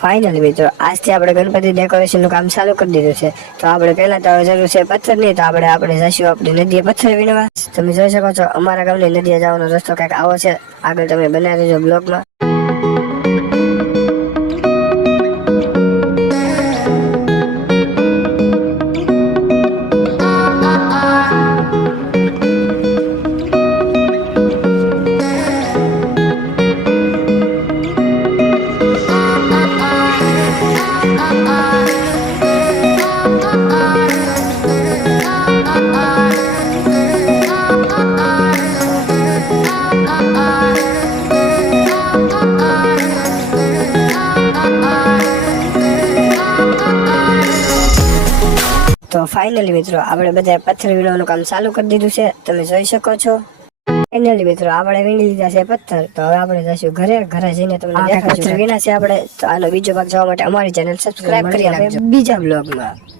Finally મિત્રો આજથી આપણે ગણપતિ ડેકોરેશન નું કામ ચાલુ કરી દીધું છે. તો આપણે પહેલા તો જરૂર છે પથ્થર ની, તો આપણે જઈશું આપણી નદીએ પથ્થર વીણવા. તમે જોઈ શકો છો અમારા ગામની નદીએ જવાનો રસ્તો કંઈક આવો છે. આગળ તમે બનાવી દેજો બ્લોગમાં. તો ફાઇનલી મિત્રો આપણે બધા પથ્થર વીણવાનું કામ ચાલુ કરી દીધું છે. તમે જોઈ શકો છો. ફાઇનલી મિત્રો આપણે વીણી લીધા છે પથ્થર. તો હવે આપણે જઈશું ઘરે જઈને તમને દેખાડશું પથ્થર વીણા છે આપણે. તો આનો બીજો ભાગ જોવા માટે અમારી ચેનલ સબસ્ક્રાઇબ કરી નાખજો બીજા બ્લોગમાં.